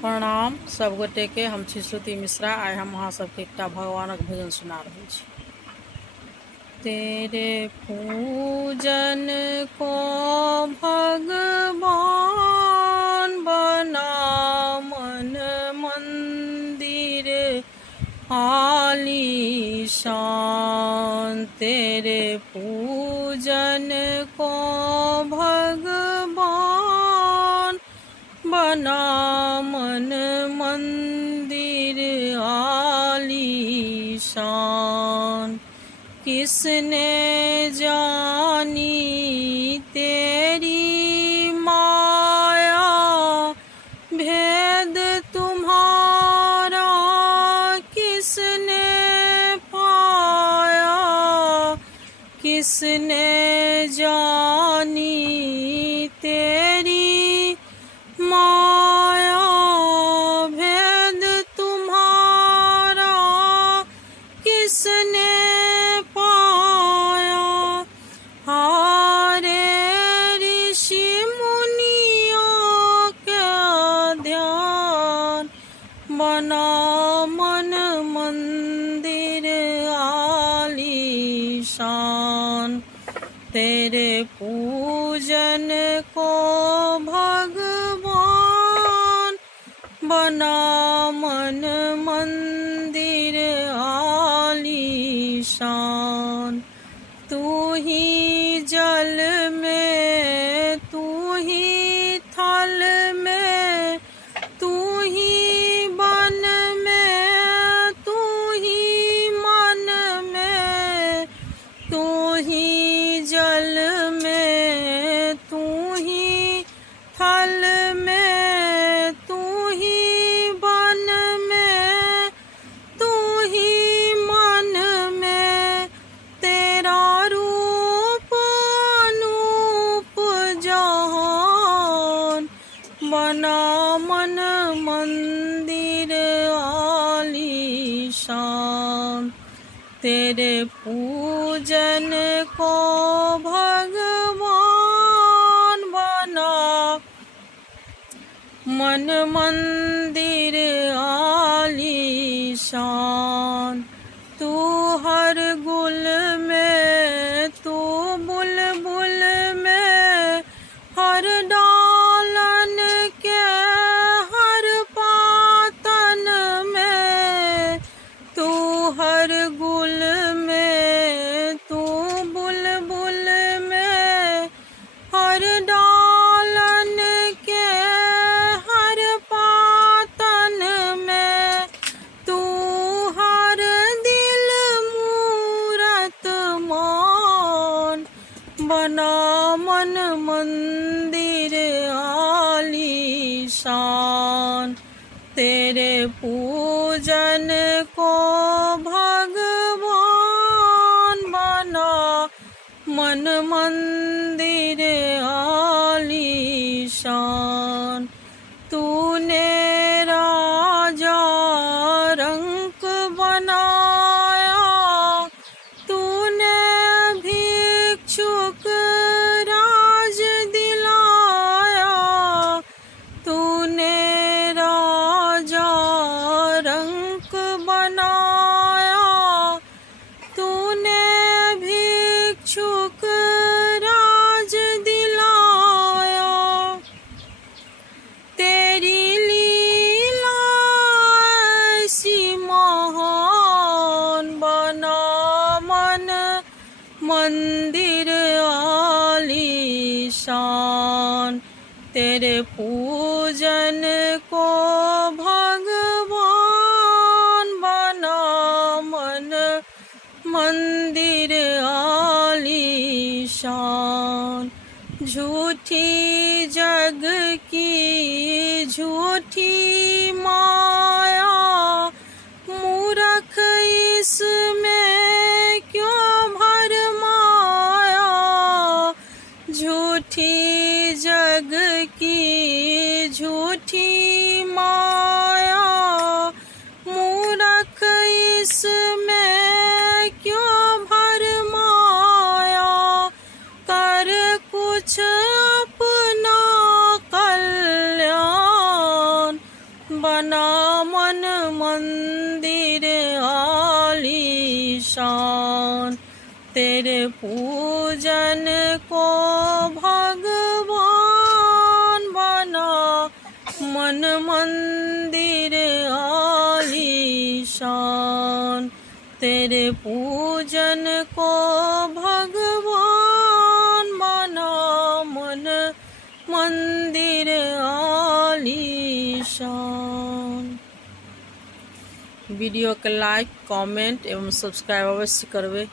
प्रणाम सब गोटे के। हम छी श्रुति मिश्रा। आइ हम अहाँ सबके एकटा भगवानक भजन सुना रहल छी। तेरे पूजन को भगवान बना मन मंदिर आलीशान। तेरे पूजन को भगवान बना मन मंदिर आलीशान। किसने जानी तेरी माया, भेद तुम्हारा किसने पाया। किसने जानी तेरी माया, भेद तुम्हारा किसने पाया। हारे ऋषि मुनियों के ध्यान, बना मन मंदिर आलीशान। तेरे पूजन को भगवान बना मन मंदिर आलीशान। तू ही जल में, तू ही थल में, तू ही बन में, तू ही मन में। तू ही जल में, तू ही थल में, तू ही बन में, तू ही मन में। तेरा रूप अनूप जहान, बना मन मंदिर आलीशान। तेरे पूजन को भगवान बना मन मंदिर आलीशान। तू हर गुल में, तू बुलबुल में, हर डालन के हर पातन में। तू हर गुल में, तू बुलबुल में, हर डालन के हर पातन में। तू हर दिल मूरत मान, बना मन मंदिर आलीशान। तेरे पूजन को भगवान बना मन मंदिर आलीशान। तूने राजा रंक बनाया, तूने भिक्षुक राज दिलाया। तूने राजा रंक बनाया, तूने भिक्षुक राज दिलाया। तेरी लीला ऐसी महान, बना मन मंदिर आलीशान। तेरे पूजन को भगवान बना मन मंदिर आलीशान। झूठी जग की झूठी माया, मूर्ख इसमें क्यों भरमाया। झूठी जग की झूठी माया, मूर्ख इसमें क्यों भरमाया। कर कुछ अपना कल्याण, बना मन मंदिर आलीशान, तेरे पूजन को भगवान बना मन मंदिर आलीशान, तेरे पूजन को भगवान बना मन मंदिर आलीशान। वीडियो के लाइक, कमेंट एवं सब्सक्राइब अवश्य करबे।